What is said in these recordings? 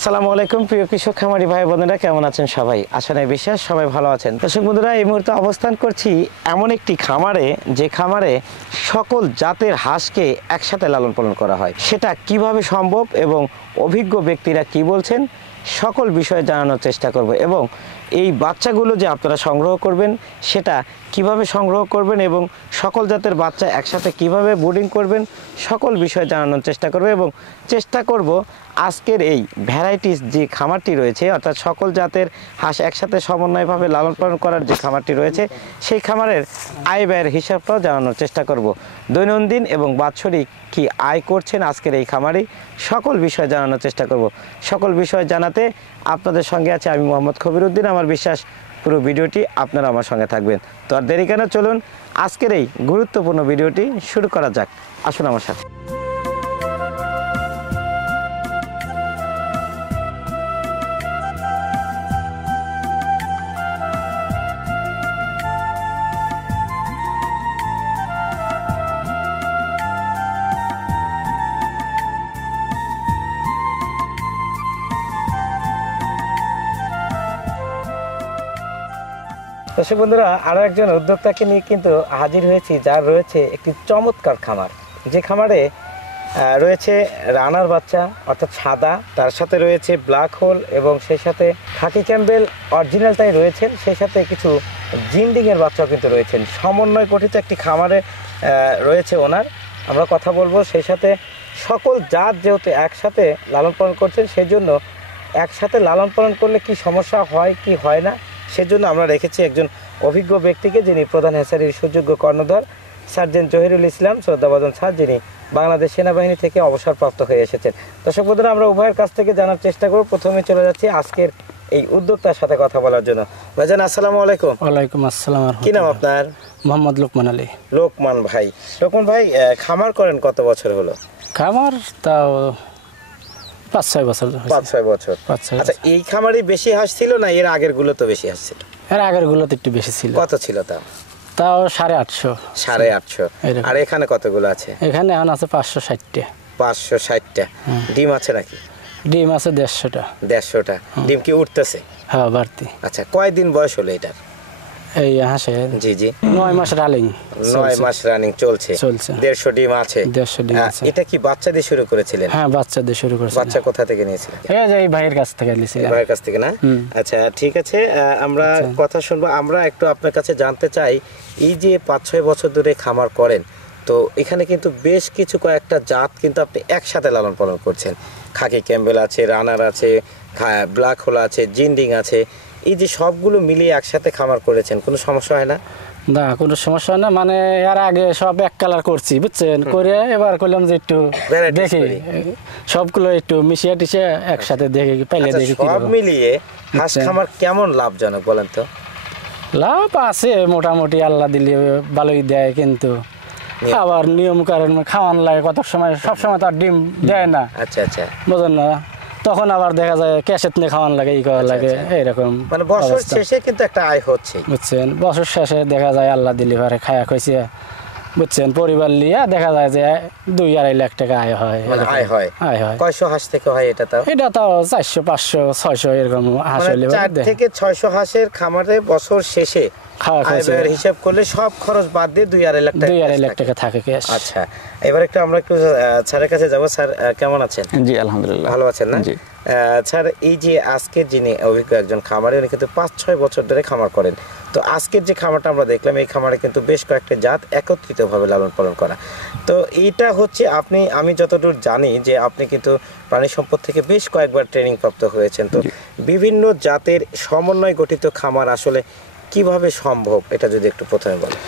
আসসালামু আলাইকুম প্রিয় কৃষক খামারি ভাই বোনেরা, কেমন আছেন সবাই? আশা নেই বিশ্বাস সবাই ভালো আছেন। দর্শক বন্ধুরা, এই মুহূর্তে অবস্থান করছি এমন একটি খামারে, যে খামারে সকল জাতের হাঁসকে একসাথে লালন পালন করা হয়। সেটা কিভাবে সম্ভব এবং অভিজ্ঞ ব্যক্তিরা কি বলছেন, সকল বিষয়ে জানানোর চেষ্টা করব। এবং এই বাচ্চাগুলো যে আপনারা সংগ্রহ করবেন, সেটা কিভাবে সংগ্রহ করবেন এবং সকল জাতের বাচ্চা একসাথে কিভাবে ব্রিডিং করবেন, সকল বিষয়ে জানানোর চেষ্টা করব। এবং চেষ্টা করব আজকের এই ভ্যারাইটিস যে খামারটি রয়েছে, অর্থাৎ সকল জাতের হাঁস একসাথে সমন্বয়ভাবে লালন পালন করার যে খামারটি রয়েছে, সেই খামারের আয় ব্যয়ের হিসাবটাও জানানোর চেষ্টা করব। দৈনন্দিন এবং বাৎসরিক কি আয় করছেন আজকের এই খামারি, সকল বিষয় জানানোর চেষ্টা করব। সকল বিষয় জানাতে আপনাদের সঙ্গে আছে আমি মোহাম্মদ খবিরউদ্দিন। আমার বিশ্বাস পুরো ভিডিওটি আপনারা আমার সঙ্গে থাকবেন। তো আর দেরি কেন, চলুন আজকের এই গুরুত্বপূর্ণ ভিডিওটি শুরু করা যাক। আসুন আমার সাথে। দর্শক বন্ধুরা, আরও একজন উদ্যোক্তাকে নিয়ে কিন্তু হাজির হয়েছি, যার রয়েছে একটি চমৎকার খামার। যে খামারে রয়েছে রানার বাচ্চা অর্থাৎ সাদা, তার সাথে রয়েছে ব্ল্যাক হোল এবং সেই সাথে খাকি ক্যাম্বেল অরিজিনালটাই রয়েছেন, সেই সাথে কিছু জিন্ডিংয়ের বাচ্চাও কিন্তু রয়েছেন। সমন্বয় গঠিত একটি খামারে রয়েছে ওনার। আমরা কথা বলবো, সেই সাথে সকল জাত যেহেতু একসাথে লালন পালন করছেন, সেই জন্য একসাথে লালন পালন করলে কি সমস্যা হয় কি হয় না, সেজন্য আমরা রেখেছি একজন অভিজ্ঞ ব্যক্তিকে, যিনি প্রধান হ্যাচারির সুযোগ্য কর্ণধার সার্জেন্ট জহিরুল ইসলাম শ্রদ্ধাভাজন স্যার, যিনি বাংলাদেশ সেনাবাহিনী থেকে অবসরপ্রাপ্ত হয়ে এসেছেন। দর্শক বন্ধুরা, আমরা উভয়ের কাছ থেকে জানার চেষ্টা করব। প্রথমে চলে যাচ্ছি আজকের এই উদ্যোক্তার সাথে কথা বলার জন্য। ভাইজান আসসালামু আলাইকুম। ওয়ালাইকুম আসসালাম। কি নাম আপনার? মোহাম্মদ লোকমান আলী। লোকমান ভাই। লোকমান ভাই, খামার করেন কত বছর হলো? খামার তাও 5-6 বছর। 5-6 বছর। আচ্ছা, এই খামারই বেশি হাঁস ছিল না এর আগের গুলো তো বেশি হাঁস ছিল? এর আগের গুলোতে একটু বেশি ছিল। কত ছিল তাও? তাও 850। 850। আর এখানে কতগুলো আছে? এখানে এখন আছে 560টা। 560টা। ডিম আছে নাকি? ডিম আছে 150টা। 150টা ডিম কি উঠতেছে? হ্যাঁ, বাড়তি। আচ্ছা, কয়দিন বয়স হলো এটার? এই হাঁসে জি জি 9 মাস রানিং। 9 মাস রানিং চলছে। 150 ডিম আছে। 150 ডিম আছে। এটা কি বাচ্চা দিয়ে শুরু করেছিলেন? হ্যাঁ, বাচ্চা দিয়ে শুরু করেছি। বাচ্চা কোথা থেকে নিয়েছিলেন? এই ভাইয়ের কাছ থেকে নিয়েছিলাম। ভাইয়ের কাছ থেকে না? আচ্ছা, ঠিক আছে, আমরা কথা শুনবো। আমরা একটু আপনার কাছে জানতে চাই, এই যে 5-6 বছর ধরে খামার করেন, তো এখানে কিন্তু বেশ কিছু কয়েকটা জাত কিন্তু আপনি একসাথে লালন পালন করছেন। খাকি ক্যাম্বেল আছে, রানার আছে, ব্ল্যাক হোল আছে, জিন্ডিং আছে। এই যে সবগুলো মিলিয়ে একসাথে খামার করেছেন, কোনো সমস্যা হয় না? না, কোনো সমস্যা না। মানে এর আগে সব এক কালার করছি, বুঝছেন, করে এবার করলাম যে একটু দেখি সবগুলো একটু মিশিয়ে টিশিয়ে একসাথে দেখি, পেলে দেখি। সব মিলিয়ে হাঁস খামার কেমন লাভজনক বলেন তো? লাভ আছে মোটামুটি, আল্লাহ দিলে ভালোই দেয়, কিন্তু আবার নিয়ম কারণ খাওয়ান লাগে কত সময়, সব সময় তো আর ডিম দেয় না। আচ্ছা আচ্ছা, বুঝলেন না, তখন আবার দেখা যায় ক্যাশেট নিয়ে খাওয়ান লাগে, ই করা লাগে, এইরকম। মানে বছর শেষে কিন্তু একটা আয় হচ্ছে, বুঝছেন। বছর শেষে দেখা যায় আল্লাহ দিলে পারে খায়া খাইছে, বুঝছেন, পরিবার নিয়ে দেখা যায় যে 2-2.5 লাখ টাকা আয় হয়। আয় হয়। কয়শো হাঁস থেকে হয় এটা? তাও এটা তাও 400, 500, 600 এরকম হাঁস হলে 4 থেকে 600 হাঁসের খামারে বছর শেষে খাওয়া খাইছে হিসাব করলে সব খরচ বাদ দিয়ে 2-2.5 লাখ টাকা থাকে ক্যাশ। আচ্ছা, এবার আমরা একটু স্যারের কাছে যাবো। স্যার কেমন আছেন? জি আলহামদুলিল্লাহ, ভালো আছেন না? জি স্যার, এই যে আজকের যিনি অভিজ্ঞ একজন খামারি, উনি কিন্তু 5-6 বছর ধরে খামার করেন। তো আজকের যে খামারটা আমরা দেখলাম, এই খামারে কিন্তু বেশ কয়েকটা জাত একত্রিতভাবে লালন পালন করা। তো এইটা হচ্ছে আমি যতদূর জানি যে আপনি কিন্তু প্রাণী সম্পদ থেকে বেশ কয়েকবার ট্রেনিং প্রাপ্ত হয়েছেন। তো বিভিন্ন জাতের সমন্বয় গঠিত খামার আসলে কিভাবে সম্ভব, এটা যদি একটু প্রথমে বলেন।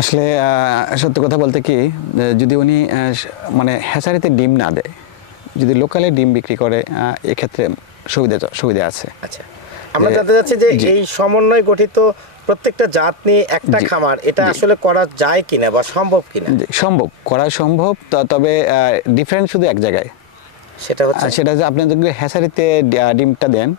আসলে সত্যি কথা বলতে কি, যদি উনি মানে হ্যাচারিতে ডিম না দেয়, যদি লোকালে ডিম বিক্রি করে, এক্ষেত্রে সুবিধা আছে। আচ্ছা, আমরা জানতে চাচ্ছি যে এই সমন্বয় গঠিত প্রত্যেকটা জাত নিয়ে একটা খামার, এটা আসলে করা যায় কিনা বা সম্ভব কিনা? সম্ভব, করা সম্ভব, তবে ডিফারেন্স শুধু এক জায়গায়। সেটা হচ্ছে আপনি যদি হ্যাচারিতে ডিমটা দেন,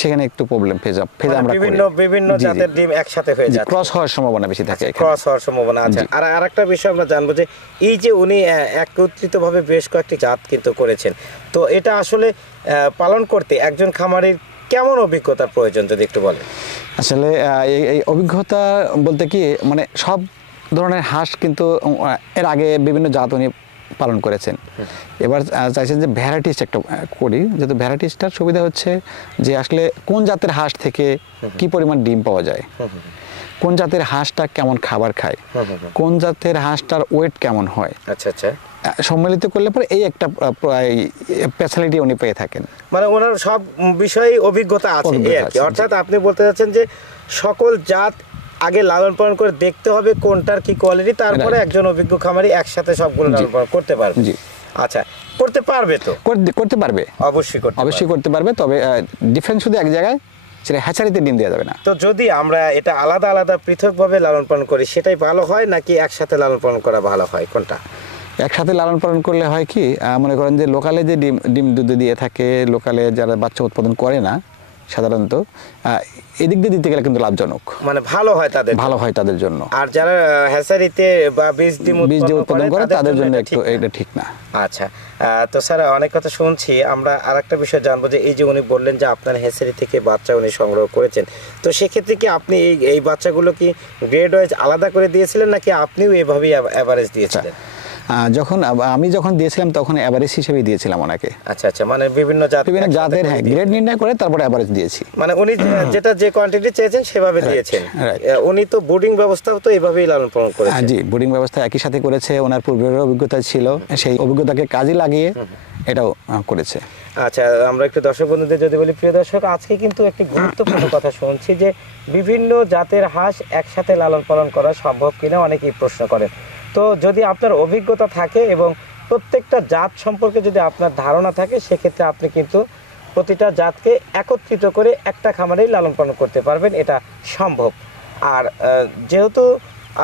সেখানে একটু প্রবলেম ফেজ মানে আমরা বিভিন্ন জাতের ডিম একসাথে হয়ে যাচ্ছে, ক্রস হওয়ার সম্ভাবনা বেশি থাকে এখানে। ক্রস হওয়ার সম্ভাবনা আছে। জি। আর আরেকটা বিষয় আমরা জানবো যে এই যে উনি একত্রিতভাবে বেশ কয়েকটি জাত কিন্তু করেছেন, তো এটা আসলে পালন করতে একজন খামারির কেমন অভিজ্ঞতার প্রয়োজন যদি একটু বলেন? আসলে এই অভিজ্ঞতা বলতে কি, মানে সব ধরনের হাঁস কিন্তু এর আগে বিভিন্ন জাত উনি পালন করেছেন। এবার চাইছেন যে ভ্যারাইটিস একটা করি, যেহেতু ভ্যারাইটিসটার সুবিধা হচ্ছে যে আসলে কোন জাতের হাঁস থেকে কি পরিমাণ ডিম পাওয়া যায়, কোন জাতের হাঁসটা কেমন খাবার খায়, কোন জাতের হাঁসটার ওয়েট কেমন হয়, আচ্ছা আচ্ছা, সম্মিলিত করলে পরে এই একটা স্পেশালিটি উনি পেয়ে থাকেন। মানে ওনার সব বিষয়ে অভিজ্ঞতা আছে এই আর কি। আছে, অর্থাৎ আপনি বলতে চাচ্ছেন যে সকল জাত আগে লালন পালন করে দেখতে হবে কোনটার কি কোয়ালিটি, তারপরে Right. একজন অভিজ্ঞ খামারি একসাথে সবগুলো লালন পালন করতে পারবে। জি। আচ্ছা, করতে পারবে তো? করতে পারবে, অবশ্যই অবশ্যই করতে পারবে, তবে ডিফারেন্স শুধু এক জায়গায়, সেটা হ্যাচারিতে ডিম দেওয়া যাবে না। তো যদি আমরা এটা আলাদা আলাদা পৃথকভাবে লালন পালন করি সেটাই ভালো হয় নাকি একসাথে লালন পালন করা ভালো হয়, কোনটা? একসাথে লালন পালন করলে হয় কি, মনে করেন যে লোকালে যে ডিম দুধ দিয়ে থাকে, লোকালে যারা বাচ্চা উৎপাদন করে না সাধারণত, এদিক দিয়ে দিতে গেলে কিন্তু লাভজনক, মানে ভালো হয় তাদের, ভালো হয় তাদের জন্য। আর যারা হ্যাচারিতে বা বীজ ডিম উৎপাদন করে তাদের জন্য একটু এটা ঠিক না। এটা ঠিক না। আচ্ছা, তো স্যার অনেক কথা শুনছি, আমরা আরেকটা বিষয় জানবো যে এই যে উনি বললেন যে আপনার হ্যাচারি থেকে বাচ্চা উনি সংগ্রহ করেছেন, তো সেক্ষেত্রে কি আপনি এই বাচ্চাগুলো কি গ্রেড ওয়াইজ আলাদা করে দিয়েছিলেন নাকি আপনিও এভাবেই অ্যাভারেজ দিয়েছিলেন? আমি যখন দিয়েছিলাম তখন অ্যাভারেজ হিসেবে দিয়েছিলাম ওনাকে। আচ্ছা আচ্ছা, মানে বিভিন্ন জাতের গ্রেড নির্ণয় করে তারপরে অ্যাভারেজ দিয়েছি। মানে উনি যেটা যে কোয়ান্টিটি চেয়েছেন সেভাবে দিয়েছেন। উনি তো বোর্ডিং ব্যবস্থাও তো এভাবেই লালন পালন করেছেন। জি, বোর্ডিং ব্যবস্থা একই সাথে করেছে, ওনার পূর্বের অভিজ্ঞতা ছিল, সেই অভিজ্ঞতাকে কাজে লাগিয়ে এটাও করেছে। আচ্ছা, আমরা একটু দর্শক বন্ধুদের যদি বলি, প্রিয় দর্শক, আজকে কিন্তু একটি গুরুত্বপূর্ণ কথা শুনছি যে বিভিন্ন জাতের হাঁস একসাথে লালন পালন করা সম্ভব কিনা অনেকেই প্রশ্ন করেন। তো যদি আপনার অভিজ্ঞতা থাকে এবং প্রত্যেকটা জাত সম্পর্কে যদি আপনার ধারণা থাকে, সেক্ষেত্রে আপনি কিন্তু প্রতিটা জাতকে একত্রিত করে একটা খামারেই লালন পালন করতে পারবেন, এটা সম্ভব। আর যেহেতু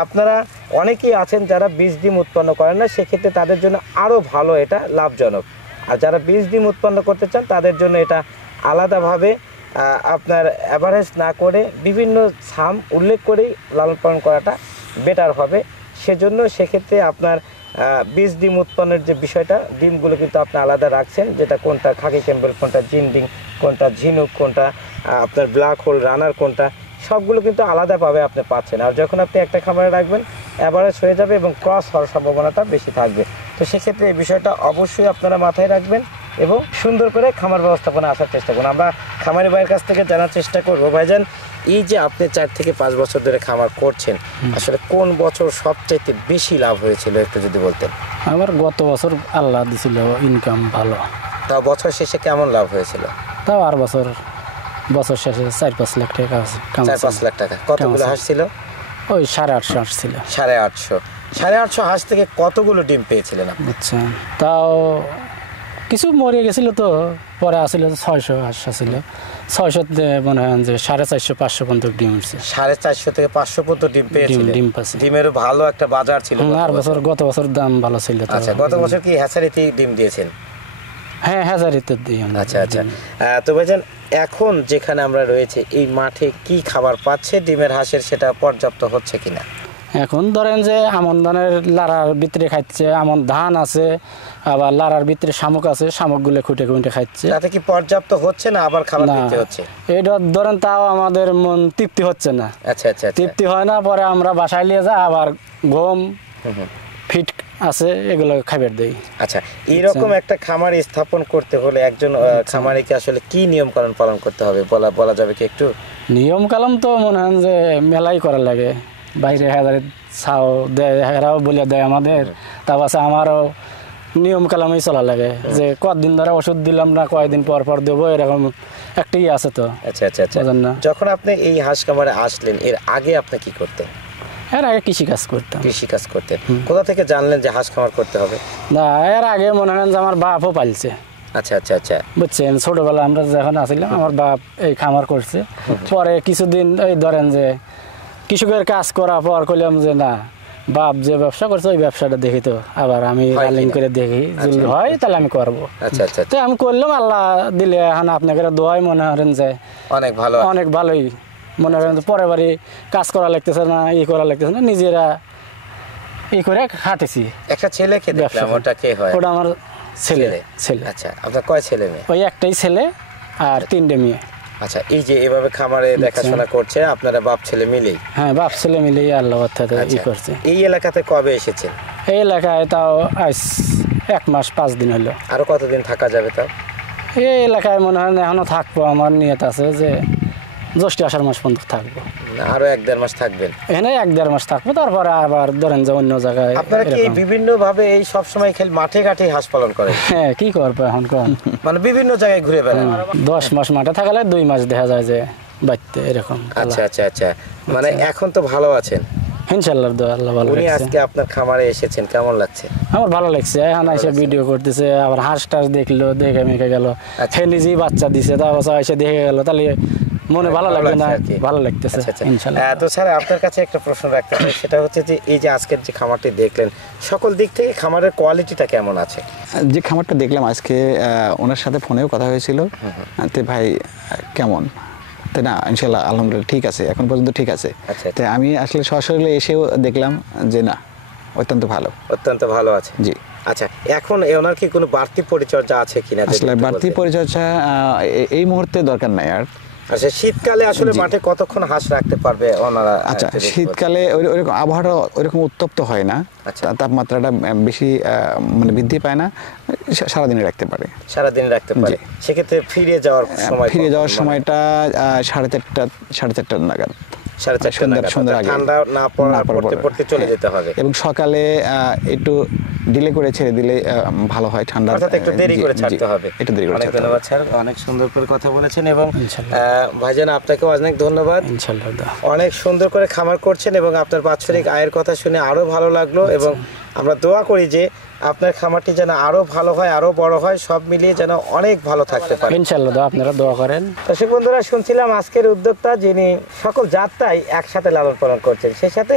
আপনারা অনেকেই আছেন যারা বীজ ডিম উৎপন্ন করেন না, সেক্ষেত্রে তাদের জন্য আরও ভালো, এটা লাভজনক। আর যারা বীজ ডিম উৎপন্ন করতে চান তাদের জন্য এটা আলাদাভাবে আপনার অ্যাভারেজ না করে বিভিন্ন সাম উল্লেখ করেই লালন পালন করাটা বেটার হবে। সেজন্য সেক্ষেত্রে আপনার বীজ ডিম উৎপন্নের যে বিষয়টা, ডিমগুলো কিন্তু আপনি আলাদা রাখছেন, যেটা কোনটা খাকি ক্যাম্বেল, কোনটা জিনডিং, কোনটা ঝিনুক, কোনটা আপনার ব্ল্যাক হোল রানার, কোনটা, সবগুলো কিন্তু আলাদাভাবে আপনি পাচ্ছেন। আর যখন আপনি একটা খামারে রাখবেন অ্যাভারেজ হয়ে যাবে এবং ক্রস হওয়ার সম্ভাবনাটা বেশি থাকবে। তো সেক্ষেত্রে এই বিষয়টা অবশ্যই আপনারা মাথায় রাখবেন এবং সুন্দর করে খামার ব্যবস্থাপনা আসার চেষ্টা করুন। আমরা খামারি ভাইয়ের কাছ থেকে জানার চেষ্টা করবো, ভাইজান এই যে আপনি 4 থেকে 5 বছর ধরে খামার করছেন, আসলে কোন বছর সবচাইতে বেশি লাভ হয়েছিল একটু যদি বলতেন? আমার গত বছর আল্লাহ দিছিল ইনকাম ভালো, তাও বছর শেষে কেমন লাভ হয়েছিল? তাও আর বছর শেষে 4-5 লাখ টাকা আছে। 4-5 লাখ টাকা। কতগুলো হাঁস ছিল? ওই 850 হাঁস ছিল। 850 হাঁস থেকে কতগুলো ডিম পেয়েছিলেন আপনি? আচ্ছা, তাও কিছু মরে গেছিল, তো পরে আসলে 600 হাঁস আসছিল। 600-তে মনে হয় যে 450-500 পর্যন্ত ডিম উঠছে। 450 থেকে 500 পর্যন্ত ডিম পেয়েছিলেন? ডিম পাচ্ছে। ডিমেরও ভালো একটা বাজার ছিল। আর গত বছর দাম ভালো ছিল। আচ্ছা, গত বছর কি হ্যাচারিতে ডিম দিয়েছেন? হ্যাঁ, হ্যাচারিতে দিই। আচ্ছা আচ্ছা, তো ভাইজান এখন যেখানে আমরা রয়েছে এই মাঠে কি খাবার পাচ্ছে ডিমের হাঁসের, সেটা পর্যাপ্ত হচ্ছে কিনা? এখন ধরেন যে আমন ধানের লাড়ার ভিতরে খাচ্ছে, আমন ধান আছে, আবার লাড়ার ভিতরে শামুক আছে, শামুকগুলো খুঁটে খুঁটে খাচ্ছে। তাতে কি পর্যাপ্ত হচ্ছে না আবার খাবার দিতে হচ্ছে? এটা ধরেন তাও আমাদের মন তৃপ্তি হচ্ছে না। আচ্ছা আচ্ছা, তৃপ্তি হয় না, পরে আমরা বাসায় নিয়ে যাই, আবার গম ফিট আছে এগুলো খাবার দেই। আচ্ছা, এইরকম একটা খামার স্থাপন করতে হলে একজন খামারিকে আসলে কি নিয়ম কানুন পালন করতে হবে বলা যাবে কি একটু? নিয়ম কালাম তো মনে হয় যে মেলাই করা লাগে, বাইরে হাজারে ছাও দেয়, হেরাও বলে দেয় আমাদের, তারপর আমারও নিয়ম কালামেই চলা লাগে যে কতদিন ধরে ওষুধ দিলাম না, কয়েকদিন পর পর দেবো, এরকম একটাই আছে তো। আচ্ছা আচ্ছা আচ্ছা, যখন আপনি এই হাঁস খামারে আসলেন এর আগে আপনি কি করতেন? এর আগে কৃষিকাজ করতাম। কৃষিকাজ করতেন? কোথা থেকে জানলেন যে হাঁস খামার করতে হবে? না, এর আগে মনে হয় যে আমার বাপও পালছে। আচ্ছা আচ্ছা আচ্ছা, বুঝছেন, ছোটবেলা আমরা যখন আসছিলাম আমার বাপ এই খামার করছে। পরে কিছুদিন এই ধরেন যে কৃষকের কাজ করার পর করলাম যে না, বাপ যে ব্যবসা করছে ওই ব্যবসাটা দেখি তো আবার আমি হয় রানিং কিনা? করে দেখি যদি হয় তাহলে আমি করবো। আচ্ছা আচ্ছা তো আমি করলাম, আল্লাহ দিলে এখন আপনাকে দোয়াই মনে করেন যে অনেক ভালো। অনেক ভালোই মনে করেন যে পরের বাড়ি কাজ করা লাগতেছে না, করা লাগতেছে না, নিজেরা করে খাটেছি। একটা ছেলেকে দেখলাম, ব্যবসা। ওটা কে হয়? ওটা আমার ছেলে। আচ্ছা, আপনার কয় ছেলে মেয়ে? ওই একটাই ছেলে আর 3টে মেয়ে। আচ্ছা, এই যে এভাবে খামারে দেখাশোনা করছে আপনারা বাপ ছেলে মিলেই? হ্যাঁ, বাপ ছেলে মিলেই আল্লাহ অর্থাৎ আচ্ছা, করছে। এই এলাকাতে কবে এসেছেন? এই এলাকায় তাও আজ 1 মাস 5 দিন হলো। আরো কতদিন থাকা যাবে তাও? এই এলাকায় মনে হয় এখনো থাকবো, আমার নিয়ত আছে যে জ্যৈষ্ঠ আষাঢ় মাস পর্যন্ত থাকবো। আরো 1-1.5 মাস থাকবেন? এখানে 1-1.5 মাস থাকবো, তারপরে আবার ধরেন যে অন্য জায়গায়। আপনারা কি বিভিন্ন ভাবে এই সব সময় খেল মাঠে ঘাটে হাঁস পালন করেন? হ্যাঁ, কি করবো এখন কোন? মানে বিভিন্ন জায়গায় ঘুরে বেড়ান? 10 মাস মাঠে থাকালে 2 মাস দেখা যায় যে বাড়তে এরকম। আচ্ছা আচ্ছা আচ্ছা, মানে এখন তো ভালো আছেন? ইনশাআল্লাহ আল্লাহ ভালো উনি রাখছে। আজকে আপনার খামারে এসেছেন, কেমন লাগছে? আমার ভালো লাগছে, এখন এসে ভিডিও করতেছে, আবার হাঁস টাস দেখলো, দেখে মেখে গেল, সে নিজেই বাচ্চা দিছে, তারপর এসে দেখে গেল, তাহলে মনে ভালো লাগবে না? লাগছে আর কি। ভালো লাগতেছে আচ্ছা, আচ্ছা। ইনশাআল্লাহ। তো স্যার, আপনার কাছে একটা প্রশ্ন রাখতে চাই, সেটা হচ্ছে যে এই যে আজকের যে খামারটি দেখলেন, সকল দিক থেকে খামারের কোয়ালিটিটা কেমন আছে? যে খামারটা দেখলাম আজকে, ওনার সাথে ফোনেও কথা হয়েছিল, তো ভাই কেমন, তাই না? ইনশাল্লাহ আলহামদুলিল্লাহ ঠিক আছে, এখন পর্যন্ত ঠিক আছে। আচ্ছা। তো আমি আসলে সরাসরি এসেও দেখলাম যে না, অত্যন্ত ভালো। অত্যন্ত ভালো আছে। জি। আচ্ছা, এখন ওনার কি কোনো বাড়তি পরিচর্যা আছে কিনা? যদি আসলে একটু বাড়তি বলতেন। পরিচর্যা এই মুহূর্তে দরকার নাই আর। আচ্ছা, শীতকালে আসলে জি। মাঠে কতক্ষণ হাঁস রাখতে পারবে ওনারা? আচ্ছা, যদি একটু শীতকালে ওইরকম আবহাওয়াটা ওইরকম উত্তপ্ত হয় না, আচ্ছা। তাপমাত্রাটা বেশি মানে বৃদ্ধি পায় না, সারাদিনে রাখতে পারে। বলতেন। সারাদিন রাখতে পারে। জি। সেক্ষেত্রে ফিরে যাওয়ার সময় ফিরে যাওয়ার কখন? সময়টা 4:30 নাগাদ, 4:30 নাগাদ। সন্ধ্যার আগে। ঠান্ডা না পড়তে পড়তে চলে যেতে হবে। এবং সকালে একটু ডিলে করে ছেড়ে দিলে ভালো হয়। ঠান্ডা অর্থাৎ একটু দেরি করে ছাড়তে হবে। একটু দেরি করে অনেক ছাড়তে ধন্যবাদ হবে। স্যার, অনেক সুন্দর করে কথা বলেছেন। এবং ইনশাআল্লাহ। ভাইজান, আপনাকেও অনেক ধন্যবাদ। ইনশাআল্লাহ। অনেক সুন্দর করে খামার করছেন এবং আপনার বাৎসরিক আয়ের কথা শুনে আরো ভালো লাগলো। এবং আমরা দোয়া করি যে আপনার খামারটি যেন আরো ভালো হয়, আরো বড় হয়, সব মিলিয়ে যেন অনেক ভালো থাকতে পারে। ইনশাআল্লাহ আপনারা দোয়া করেন। দর্শক বন্ধুরা, শুনছিলাম আজকের উদ্যোক্তা যিনি সকল জাতটাই একসাথে লালন পালন করছেন, সেই সাথে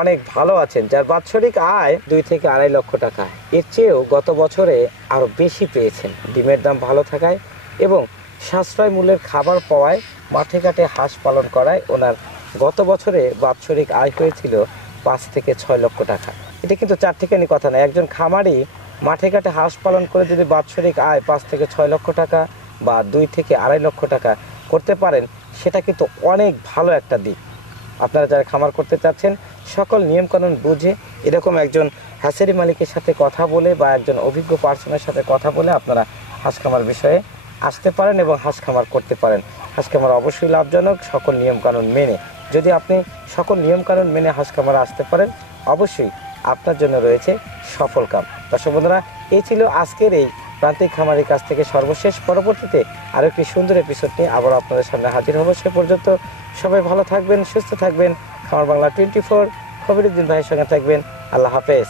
অনেক ভালো আছেন, যার বাৎসরিক আয় 2 থেকে 2.5 লক্ষ টাকা। এর চেয়েও গত বছরে আরো বেশি পেয়েছেন ডিমের দাম ভালো থাকায় এবং সাশ্রয় মূল্যের খাবার পাওয়ায়। মাঠে ঘাটে হাঁস পালন করায় ওনার গত বছরে বাৎসরিক আয় হয়েছিল 5 থেকে 6 লক্ষ টাকা। এটা কিন্তু চারটিখানি কথা না। একজন খামারি মাঠে ঘাটে হাঁস পালন করে যদি বাৎসরিক আয় 5 থেকে 6 লক্ষ টাকা বা 2 থেকে 2.5 লক্ষ টাকা করতে পারেন, সেটা কিন্তু অনেক ভালো একটা দিক। আপনারা যারা খামার করতে চাচ্ছেন, সকল নিয়মকানুন বুঝে এরকম একজন হ্যাচারি মালিকের সাথে কথা বলে বা একজন অভিজ্ঞ পার্সনের সাথে কথা বলে আপনারা হাঁস খামার বিষয়ে আসতে পারেন এবং হাঁস খামার করতে পারেন। হাঁস খামার অবশ্যই লাভজনক, সকল নিয়মকানুন মেনে। যদি আপনি সকল নিয়মকানুন মেনে হাঁস খামারে আসতে পারেন, অবশ্যই আপনার জন্য রয়েছে সফল কাম। দর্শক বন্ধুরা, এই ছিল আজকের এই প্রান্তিক খামারের কাছ থেকে সর্বশেষ। পরবর্তীতে আরও একটি সুন্দর এপিসোড নিয়ে আবার আপনাদের সামনে হাজির হব। সে পর্যন্ত সবাই ভালো থাকবেন, সুস্থ থাকবেন। খামার বাংলা 24 খবরুদ্দিন ভাইয়ের সঙ্গে থাকবেন। আল্লাহ হাফেজ।